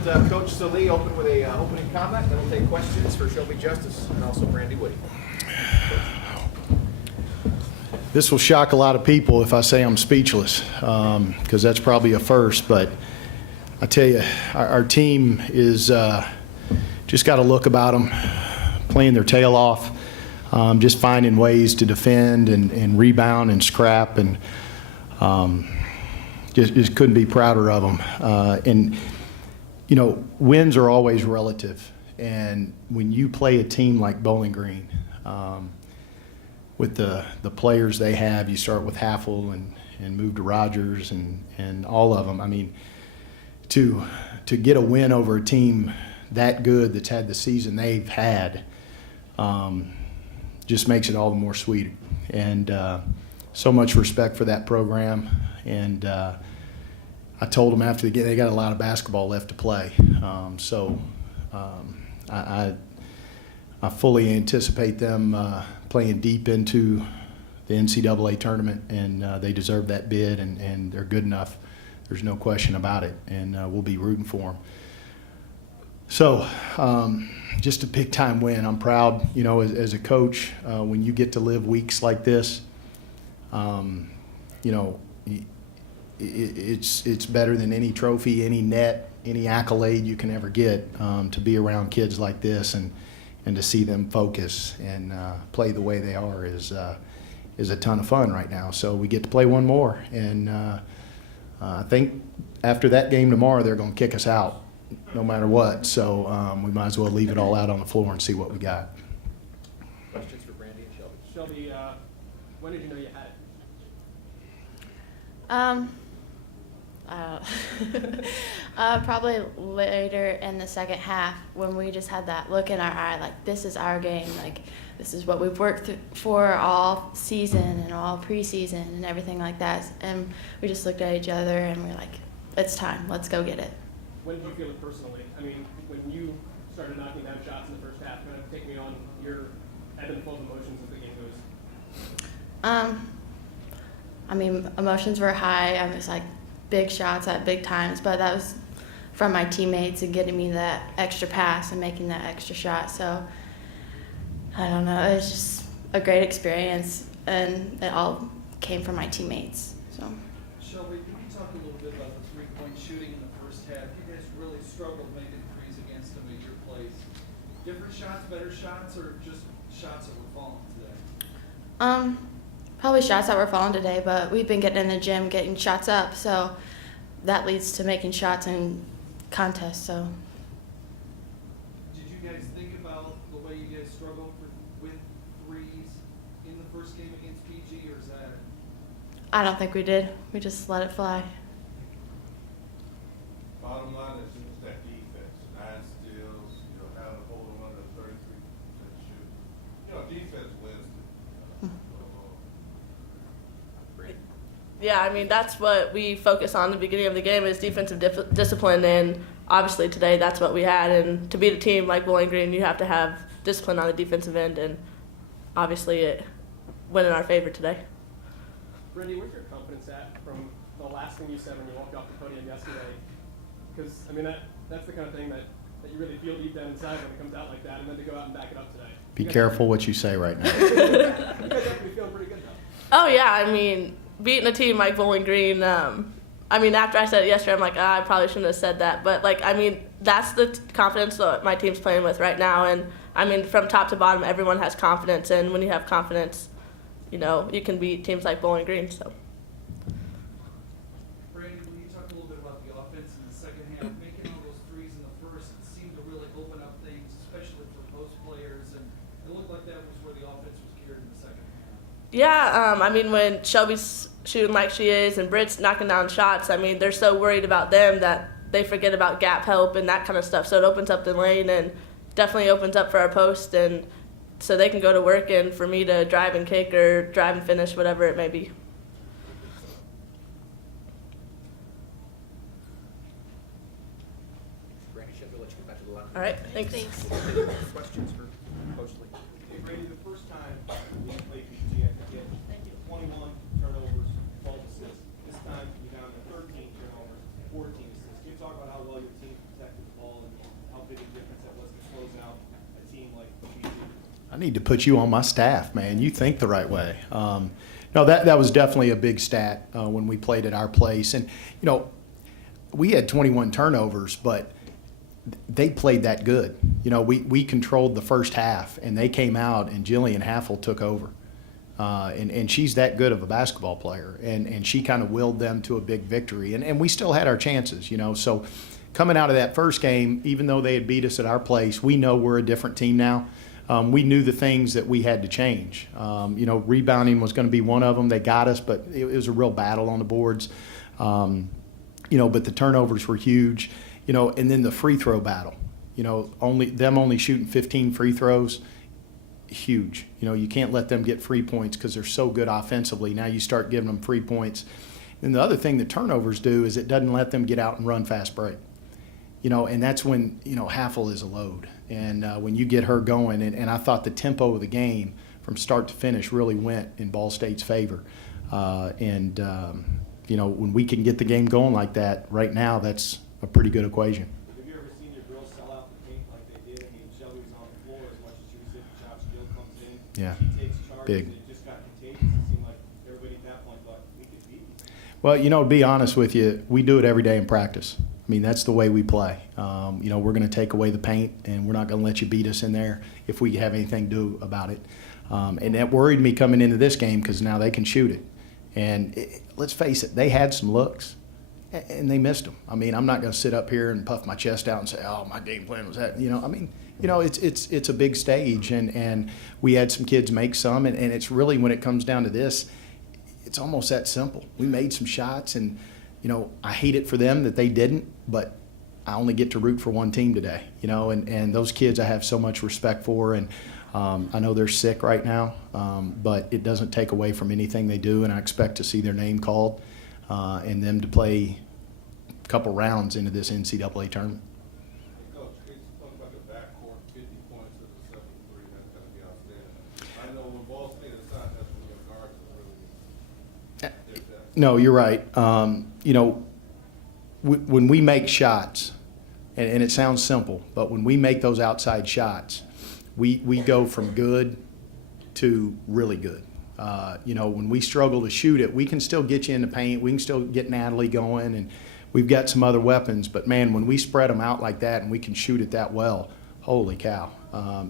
let Coach Salee open with a opening comment, then we'll take questions for Shelby Justice and also Brandy Woody. This will shock a lot of people if I say I'm speechless, because that's probably a first. But I tell you, our team is just got a look about them, playing their tail off, just finding ways to defend and rebound and scrap, and just couldn't be prouder of them. And you know, wins are always relative, and when you play a team like Bowling Green, with the players they have, you start with Haffel and move to Rogers and all of them. I mean, to get a win over a team that good that's had the season they've had, just makes it all the more sweet. And so much respect for that program. And I told them after the game they got a lot of basketball left to play. I fully anticipate them playing deep into the NCAA tournament, and they deserve that bid, and they're good enough. There's no question about it, and we'll be rooting for them. So just a big-time win. I'm proud, you know, as a coach, when you get to live weeks like this, you know, it's better than any trophy, any net, any accolade you can ever get, to be around kids like this and to see them focus and play the way they are is a ton of fun right now. So we get to play one more, and I think after that game tomorrow, they're going to kick us out no matter what. So we might as well leave it all out on the floor and see what we got. Questions for Brandy and Shelby? Shelby, when did you know you had it? Probably later in the second half when we just had that look in our eye, like this is our game, like this is what we've worked for all season and all preseason and everything like that. And we just looked at each other and we're like, it's time, let's go get it. When did you feel it personally? I mean, when you started knocking down shots in the first half, kind of take me on your ebb and flow of emotions as the game goes. I mean, emotions were high. I was like big shots at big times, but that was from my teammates and getting me that extra pass and making that extra shot. So I don't know, it was just a great experience, and it all came from my teammates. So Shelby, can you talk a little bit about the three-point shooting in the first half? You guys really struggled making threes against them at your place. Different shots, better shots, or just shots that were falling today? Probably shots that were falling today, but we've been getting in the gym, getting shots up, so that leads to making shots in contests. So Did you guys think about the way you guys struggled with threes in the first game against PG, or is that? I don't think we did. We just let it fly. Bottom line is just that defense, 9 steals, you know, how to hold them under 33% shoot. You know, defense wins. Yeah, I mean, that's what we focus on at the beginning of the game is defensive discipline, and obviously today that's what we had. And to beat a team like Bowling Green, you have to have discipline on the defensive end, and obviously it went in our favor today. Brandy, where's your confidence at from the last thing you said when you walked off the podium yesterday? Because, I mean, that's the kind of thing that you really feel deep down inside when it comes out like that, and then to go out and back it up today. Be careful what you say right now. You guys have to be feeling pretty good, though. Oh, yeah, I mean, beating a team like Bowling Green, I mean, after I said it yesterday, I'm like, I probably shouldn't have said that. But, like, I mean, that's the confidence that my team's playing with right now. And, I mean, from top to bottom, everyone has confidence. And when you have confidence, you know, you can beat teams like Bowling Green. So. Brandy, when you talk a little bit about the offense in the second half, making all those threes in the first, it seemed to really open up things, especially for most players. And it looked like that was where the offense was geared in the second half. Yeah, I mean, when Shelby's shooting like she is and Britt's knocking down shots, I mean, they're so worried about them that they forget about gap help and that kind of stuff. So it opens up the lane and definitely opens up for our post, and so they can go to work and for me to drive and kick or drive and finish, whatever it may be. Brandy, Shelby, let's go back to the line. All right, thanks. Questions for Coach Lee? Hey, Brady, the first time we played PG, I forget, 21 turnovers, 12 assists. This time you're down to 13 turnovers, 14 assists. Can you talk about how well your team protected I need to put you on my staff, man. You think the right way. No, that was definitely a big stat when we played at our place. And, you know, we had 21 turnovers, but they played that good. You know, we controlled the first half, and they came out, and Jillian Haffel took over. And she's that good of a basketball player, and she kind of willed them to a big victory. And we still had our chances, you know. So coming out of that first game, even though they had beat us at our place, we know we're a different team now. We knew the things that we had to change. You know, rebounding was going to be one of them. They got us, but it was a real battle on the boards. You know, but the turnovers were huge. You know, and then the free throw battle. You know, only shooting 15 free throws, huge. You know, you can't let them get free points because they're so good offensively. Now you start giving them free points. And the other thing that turnovers do is it doesn't let them get out and run fast break. You know, and that's when, you know, Haffel is a load. And when you get her going, and I thought the tempo of the game from start to finish really went in Ball State's favor. You know, when we can get the game going like that, right now, that's a pretty good equation. Have you ever seen your girls sell out the paint like they did? I mean, Shelby was on the floor as much as she was hitting shots. Jill comes in, Yeah. she takes charge, Big. and it just got contagious. It seemed like everybody at that point thought, we could beat you. Well, you know, to be honest with you, we do it every day in practice. I mean, that's the way we play. You know, we're going to take away the paint, and we're not going to let you beat us in there if we have anything to do about it. And that worried me coming into this game because now they can shoot it. And let's face it, they had some looks, and they missed them. I mean, I'm not going to sit up here and puff my chest out and say, oh, my game plan was that. You know, I mean, you know, it's a big stage, and we had some kids make some, and it's really, when it comes down to this, it's almost that simple. We made some shots, and, you know, I hate it for them that they didn't, but I only get to root for one team today, you know, and those kids I have so much respect for, and I know they're sick right now, but it doesn't take away from anything they do, and I expect to see their name called and them to play a couple rounds into this NCAA tournament. Coach, it's talking about the backcourt, 50 points as a 7-3, that's got to be outstanding. I know when Ball State aside, that's when your guards are really did that. No, you're right. You know, when we make shots, and it sounds simple, but when we make those outside shots, we go from good to really good. You know, when we struggle to shoot it, we can still get you in the paint. We can still get Natalie going, and we've got some other weapons. But, man, when we spread them out like that and we can shoot it that well, holy cow.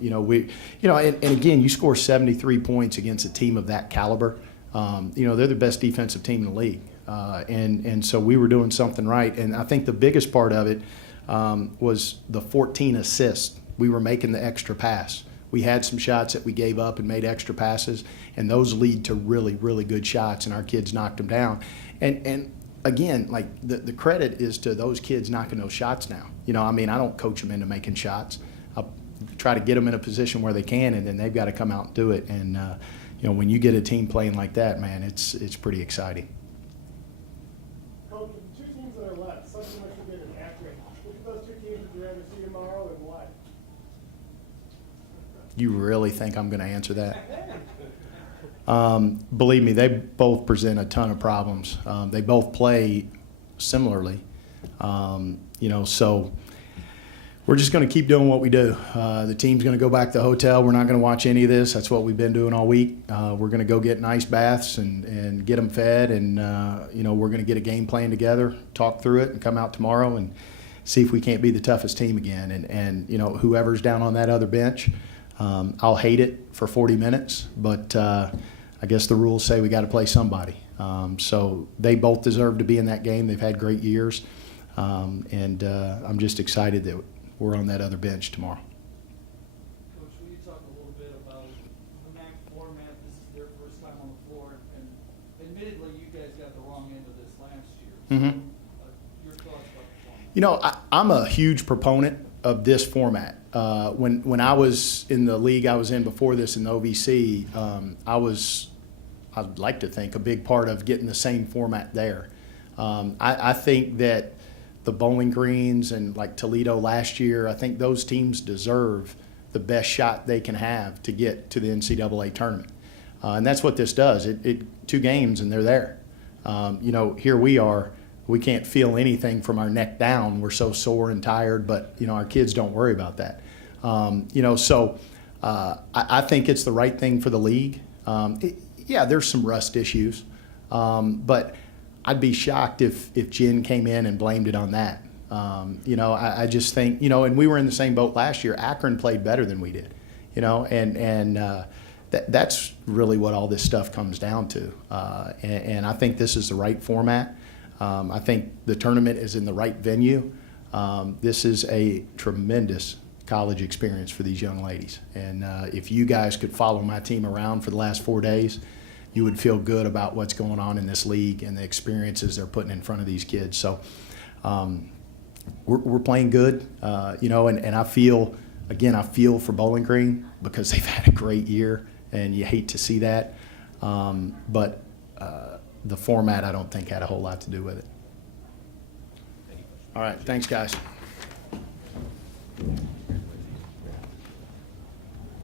You know, and again, you score 73 points against a team of that caliber. You know, they're the best defensive team in the league. And so we were doing something right. And I think the biggest part of it was the 14 assists. We were making the extra pass. We had some shots that we gave up and made extra passes, and those lead to really, really good shots, and our kids knocked them down. And again, like the credit is to those kids knocking those shots now. You know, I mean, I don't coach them into making shots. I try to get them in a position where they can, and then they've got to come out and do it. And you know, when you get a team playing like that, man, it's pretty exciting. Coach, the two teams that are left, something much bigger than Akron. Which of those two teams would you rather see tomorrow, and why? You really think I'm going to answer that? Believe me, they both present a ton of problems. They both play similarly. You know, so we're just going to keep doing what we do. The team's going to go back to the hotel. We're not going to watch any of this. That's what we've been doing all week. We're going to go get nice baths and get them fed, and you know, we're going to get a game plan together, talk through it, and come out tomorrow and see if we can't be the toughest team again. And you know, whoever's down on that other bench, I'll hate it for 40 minutes, but I guess the rules say we got to play somebody. So they both deserve to be in that game. They've had great years, and I'm just excited that we're on that other bench tomorrow. Coach, will you talk a little bit about the MAC format? This is their first time on the floor, and admittedly, you guys got the wrong end of this last year. Mhm. Your thoughts about the format? You know, I'm a huge proponent of this format. When I was in the league I was in before this in the OVC, I'd like to think, a big part of getting the same format there. I think that the Bowling Greens and like Toledo last year, I think those teams deserve the best shot they can have to get to the NCAA tournament. And that's what this does. It 2 games and they're there. You know, here we are. We can't feel anything from our neck down. We're so sore and tired, but, you know, our kids don't worry about that. You know, so I think it's the right thing for the league. Yeah, there's some rust issues, but I'd be shocked if Jen came in and blamed it on that. You know, I just think, you know, and we were in the same boat last year. Akron played better than we did, you know, and that's really what all this stuff comes down to. And I think this is the right format. I think the tournament is in the right venue. This is a tremendous college experience for these young ladies. And if you guys could follow my team around for the last 4 days, you would feel good about what's going on in this league and the experiences they're putting in front of these kids. So we're playing good, you know, and I feel, again, I feel for Bowling Green because they've had a great year, and you hate to see that. But the format, I don't think, had a whole lot to do with it. All right, thanks, guys.